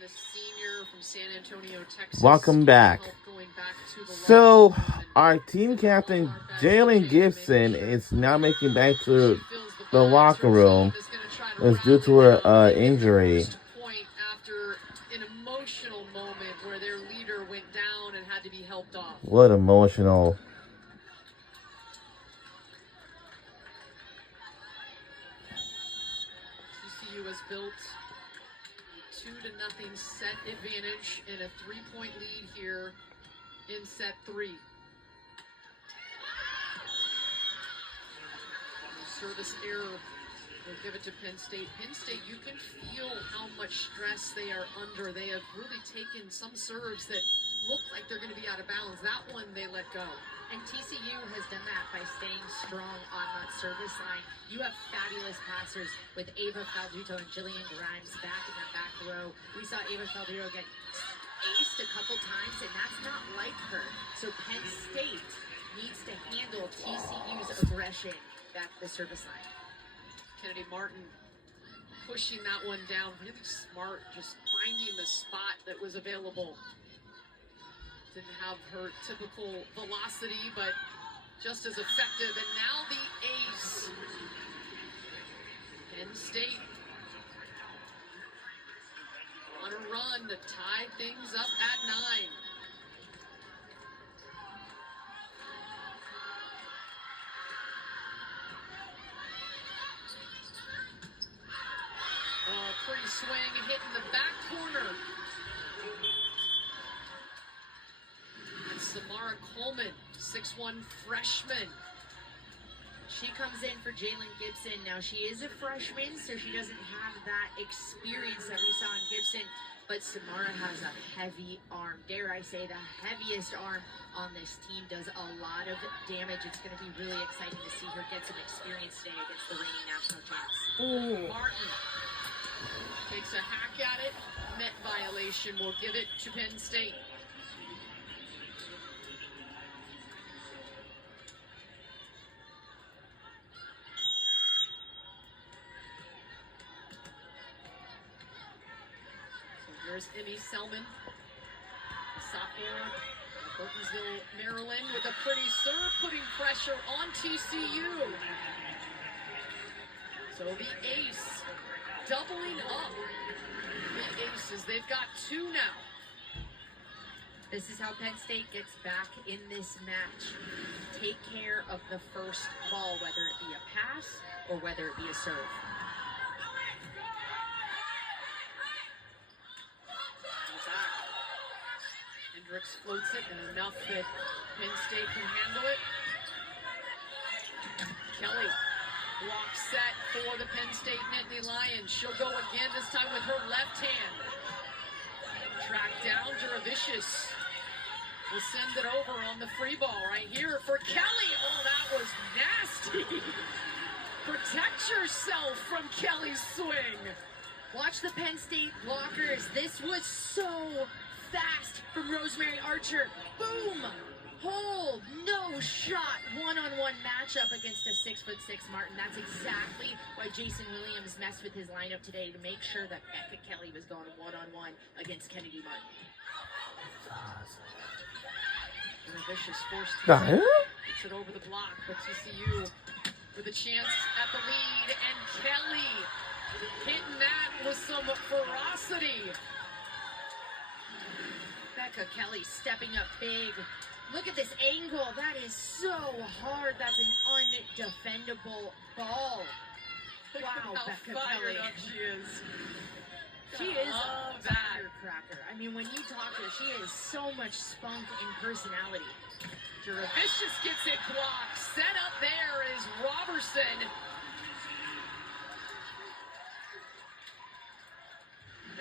the senior from San Antonio, Texas. Welcome back. So, our team captain, Jalen Gibson, is now making back to the locker room. It's due to her injury. After an emotional moment where their leader went down and had to be helped off. What emotional. TCU has built a 2-0 set advantage and a 3-point lead here in set 3. Service error will give it to Penn State. Penn State, you can feel how much stress they are under. They have really taken some serves that look like they're going to be out of bounds. That one they let go. And TCU has done that by staying strong on that service line. You have fabulous passers with Ava Falduto and Jillian Grimes back in the back row. We saw Ava Falduto get aced a couple times, and that's not like her. So Penn State needs to handle TCU's aggression back to the service line. Kennedy Martin pushing that one down, really smart, just finding the spot that was available. Didn't have her typical velocity, but just as effective. And now the ace. Penn State on a run to tie things up at 9. Pretty swing, hitting the back corner. And Samara Coleman, 6'1" freshman. She comes in for Jalen Gibson. Now, she is a freshman, so she doesn't have that experience that we saw in Gibson. But Samara has a heavy arm. Dare I say, the heaviest arm on this team, does a lot of damage. It's going to be really exciting to see her get some experience today against the reigning national champs. Martin takes a hack at it. Net violation will give it to Penn State. So here's Emmy Selman, a sophomore from Burtonsville, Maryland, with a pretty serve, putting pressure on TCU. So the ace doubling up. The aces, they've got 2 now. This is how Penn State gets back in this match. Take care of the first ball, whether it be a pass or whether it be a serve. Hendricks floats it, and enough that Penn State can handle it. Kelly. Block set for the Penn State Nittany Lions. She'll go again, this time with her left hand. Tracked down, Juravicius will send it over on the free ball right here for Kelly. Oh, that was nasty. Protect yourself from Kelly's swing. Watch the Penn State blockers. This was so fast from Rosemary Archer. Boom! Hold, no shot, one-on-one matchup against a 6'6" Martin. That's exactly why Jason Williams messed with his lineup today, to make sure that Becca Kelly was going one-on-one against Kennedy Martin. Vicious forced to gets it over the block, but TCU with a chance at the lead, and Kelly hitting that with some ferocity. Becca Kelly stepping up big. Look at this angle. That is so hard. That's an undefendable ball. Wow, Becca Kelly. Up she is. She is a firecracker. I mean, when you talk to her, she has so much spunk and personality. Juravicius gets it blocked. Set up there is Robertson.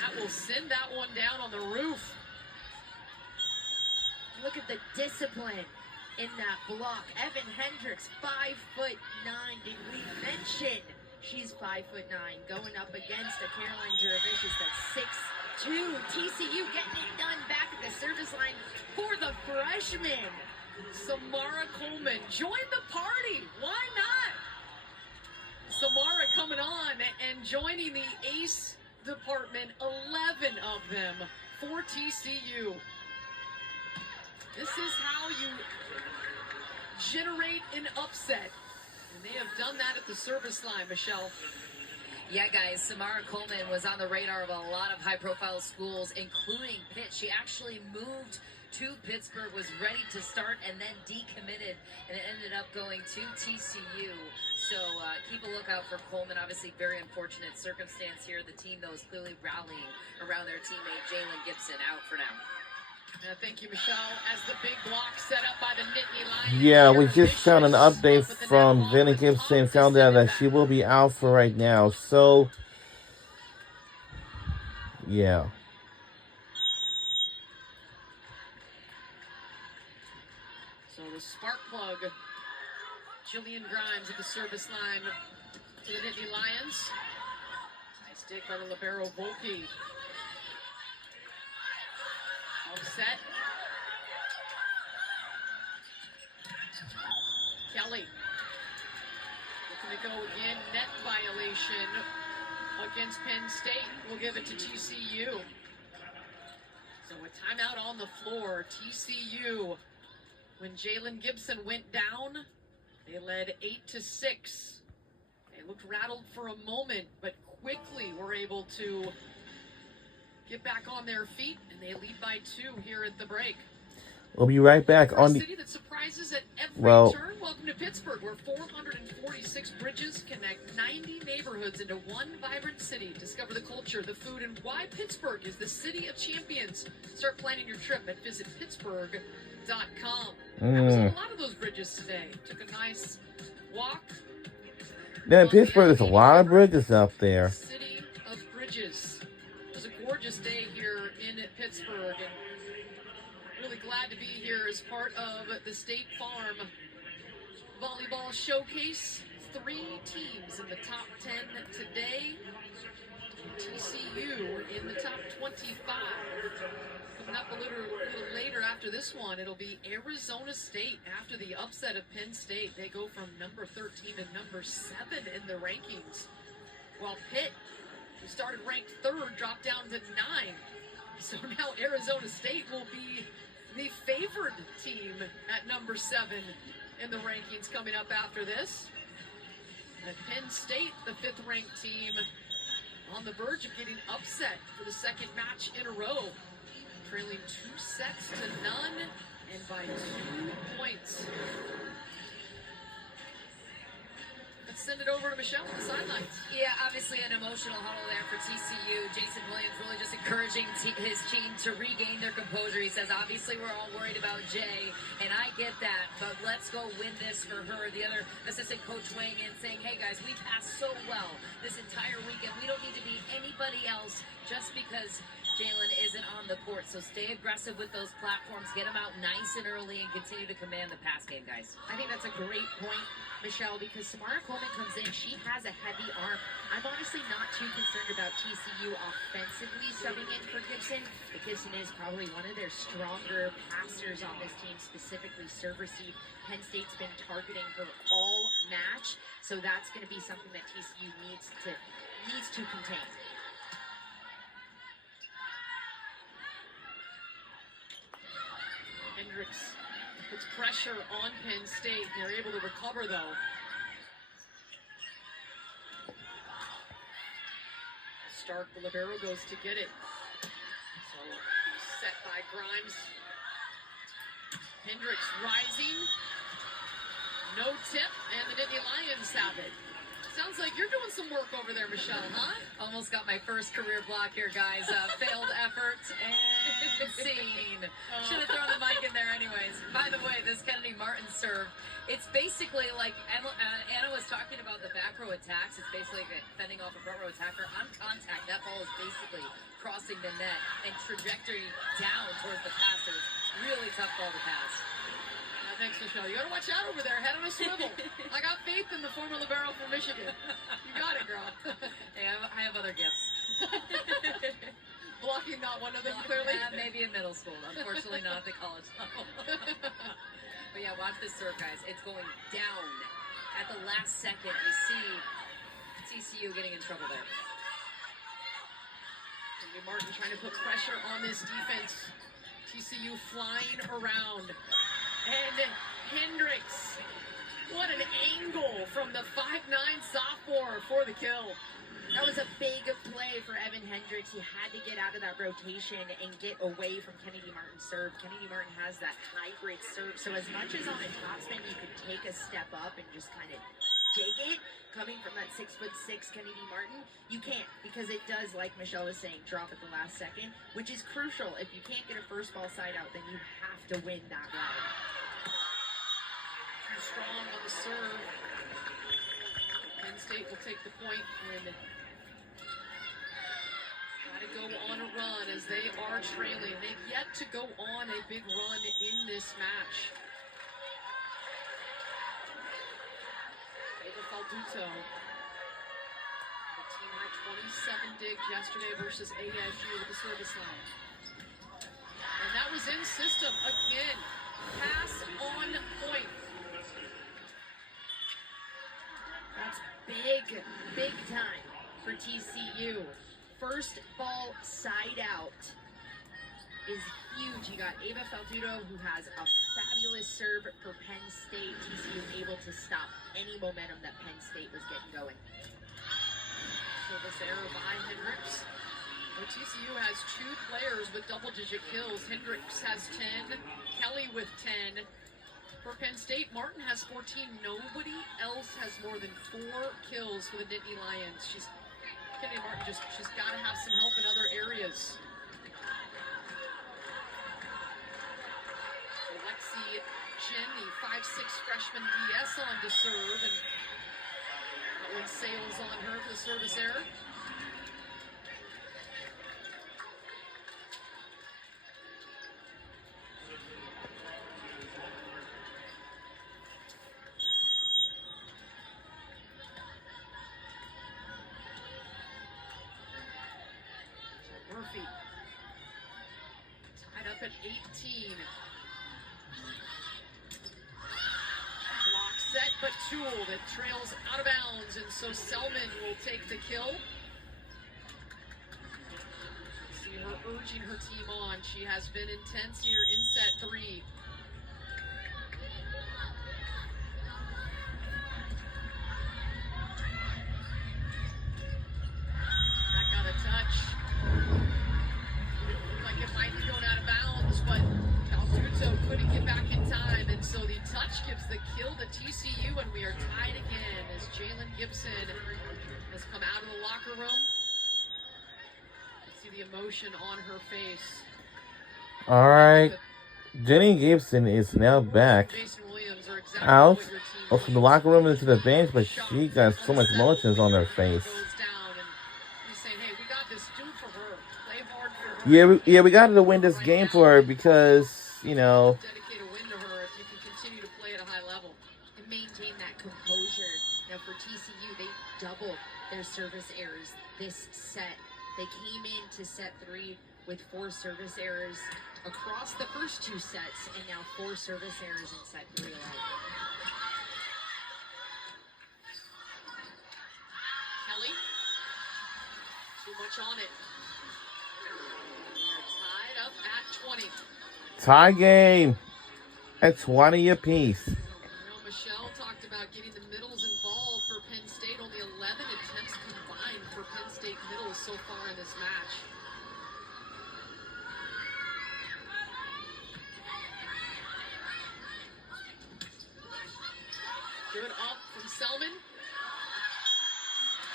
That will send that one down on the roof. Look at the discipline in that block. Evan Hendricks, 5'9". Did we mention she's 5'9", going up against a Caroline Juravicius that's 6'2". TCU getting it done back at the service line for the freshman. Samara Coleman, join the party. Why not? Samara coming on and joining the ace department, 11 of them for TCU. This is how you generate an upset. And they have done that at the service line, Michelle. Yeah, guys, Samara Coleman was on the radar of a lot of high-profile schools, including Pitt. She actually moved to Pittsburgh, was ready to start, and then decommitted, and it ended up going to TCU. So keep a lookout for Coleman. Obviously, very unfortunate circumstance here. The team, though, is clearly rallying around their teammate Jalen Gibson, out for now. Thank you, Michelle. As the big block set up by the Nittany Lions. Yeah, we just found an update from Vinnie Gibson. Found out that she will be out for right now. So, yeah. So the spark plug, Jillian Grimes at the service line to the Nittany Lions. Nice dig by the libero Volpe. All set. Kelly looking to go again. Net violation against Penn State. We'll give it to TCU. So a timeout on the floor. TCU, when Jalen Gibson went down, they led 8-6. They looked rattled for a moment, but quickly were able to get back on their feet, and they lead by 2 here at the break. We'll be right back on the... city that surprises at every turn. Welcome to Pittsburgh, where 446 bridges connect 90 neighborhoods into one vibrant city. Discover the culture, the food, and why Pittsburgh is the city of champions. Start planning your trip at visitpittsburgh.com. I was on a lot of those bridges today. Took a nice walk. Yeah, in Pittsburgh, there's a lot of bridges up there. City of bridges. It was a gorgeous day here in Pittsburgh, and really glad to be here as part of the State Farm Volleyball Showcase. 3 teams in the top 10 today. TCU in the top 25. Coming up a little later after this one, it'll be Arizona State after the upset of Penn State. They go from number 13 to number 7 in the rankings. While Pitt, who started ranked 3rd, dropped down to 9. So now Arizona State will be the favored team at number 7 in the rankings coming up after this. And Penn State, the 5th ranked team, on the verge of getting upset for the 2nd match in a row. Trailing 2-0 and by 2 points. Let's send it over to Michelle on the sidelines. Yeah, obviously an emotional huddle there for TCU. Jason Williams really just encouraging his team to regain their composure. He says, obviously, we're all worried about Jay, and I get that, but let's go win this for her. The other assistant coach weighing in saying, hey, guys, we passed so well this entire weekend. We don't need to be anybody else just because Jalen isn't on the court. So stay aggressive with those platforms. Get them out nice and early and continue to command the pass game, guys. I think that's a great point, Michelle, because Samara Coleman comes in. She has a heavy arm. I'm honestly not too concerned about TCU offensively subbing in for Gibson. But Gibson is probably one of their stronger passers on this team, specifically serve receive. Penn State's been targeting her all match, so that's going to be something that TCU needs to contain. Hendricks puts pressure on Penn State. They're able to recover, though. Stark, the libero, goes to get it. So he's set by Grimes. Hendricks rising. No tip, and the Nittany Lions have it. Sounds like you're doing some work over there, Michelle, huh? Almost got my first career block here, guys. Failed effort and scene. Should have thrown the mic in there anyways. By the way, this Kennedy Martin serve, it's basically like Anna was talking about the back row attacks. It's basically fending off a front row attacker. On contact, that ball is basically crossing the net and trajectory down towards the passers. Really tough ball to pass. Thanks, Michelle. You gotta watch out over there. Head on a swivel. I got faith in the former libero from Michigan. You got it, girl. Hey, I have other gifts. Blocking not one of them, clearly. Maybe in middle school. Unfortunately, not at the college level. But yeah, watch this serve, guys. It's going down at the last second. You see TCU getting in trouble there. Kennedy Martin trying to put pressure on this defense. TCU flying around. And Hendricks, what an angle from the 5'9" sophomore for the kill. That was a big play for Evan Hendricks. He had to get out of that rotation and get away from Kennedy Martin's serve. Kennedy Martin has that hybrid serve, so as much as on a topspin you could take a step up and just kind of dig it, coming from that 6'6" Kennedy Martin, you can't, because it does, like Michelle was saying, drop at the last second, which is crucial. If you can't get a first ball side out, then you have to win that round. Too strong on the serve. Penn State will take the point when got to go on a run as they are trailing. They've yet to go on a big run in this match. Ava Falduto. The team had 27 digs yesterday versus ASU with the service line. And that was in system again. Pass on point. That's big time for TCU. First ball side out is huge. You got Ava Falduto, who has a fabulous serve for Penn State. TCU able to stop any momentum that Penn State was getting going. Service error by Hendricks. Well, TCU has 2 players with double-digit kills. Hendricks has 10. Kelly with 10. For Penn State, Martin has 14. Nobody else has more than 4 kills for the Nittany Lions. Kennedy Martin she's got to have some help in other areas. Alexi Chen, the 5'6" freshman DS on to serve, and that one sails on her for the service error. Murphy tied up at 18. Block set, but Toole that trails out of bounds, and so Selman will take the kill. See her urging her team on. She has been intense here in set 3. That got a touch. Like it might be going out of bounds, but Falduto couldn't get back in time, and so the touch gives the kill to TCU, and we are tied again as Jalen Gibson has come out of the locker room. See the emotion on her face. All right. Jenny Gibson is now back Jason Williams are exactly out what your team from the locker room into the bench, but she got so much emotions on her face. goes down, and he's saying, hey, we got this, do it for her. Play hard for her. Yeah, we got to win this game for her because, you know, Dedicate a win to her if you can continue to play at a high level. And maintain that composure. Now for TCU, they doubled their service errors this set. They came into set 3 with 4 service errors across the first 2 sets, and now 4 service errors in set 3 alone. Kelly, too much on it. Tied up at 20. tie game at 20 apiece. You know, Michelle talked about getting the middles involved for Penn State. Only 11 attempts combined for Penn State middles so far in this match. Good up from Selman.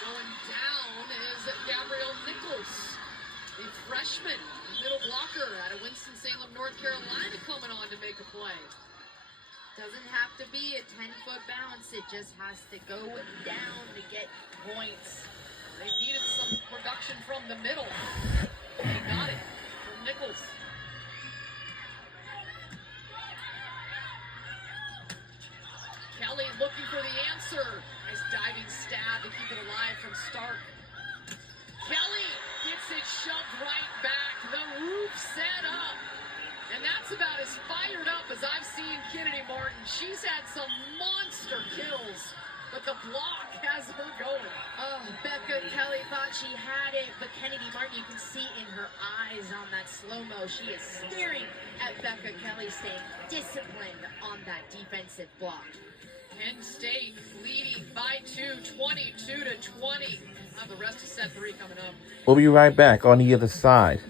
Going down is Gabrielle Nichols, the freshman middle blocker out of Winston-Salem, North Carolina, coming on to make a play. Doesn't have to be a 10-foot bounce. It just has to go down to get points. They needed some production from the middle. They got it from Nichols. Kelly looking for the answer. Nice diving stab to keep it alive from Stark. Kelly gets it shoved right back. The roof set up. And that's about as fired up as I've seen Kennedy Martin. She's had some monster kills but the block has her going. Oh, Becca Kelly thought she had it, but Kennedy Martin, you can see in her eyes on that slow-mo, she is staring at Becca Kelly, staying disciplined on that defensive block. Penn State leading by 2, 22-20. We'll have the rest of set 3 coming up. We'll be right back on the other side.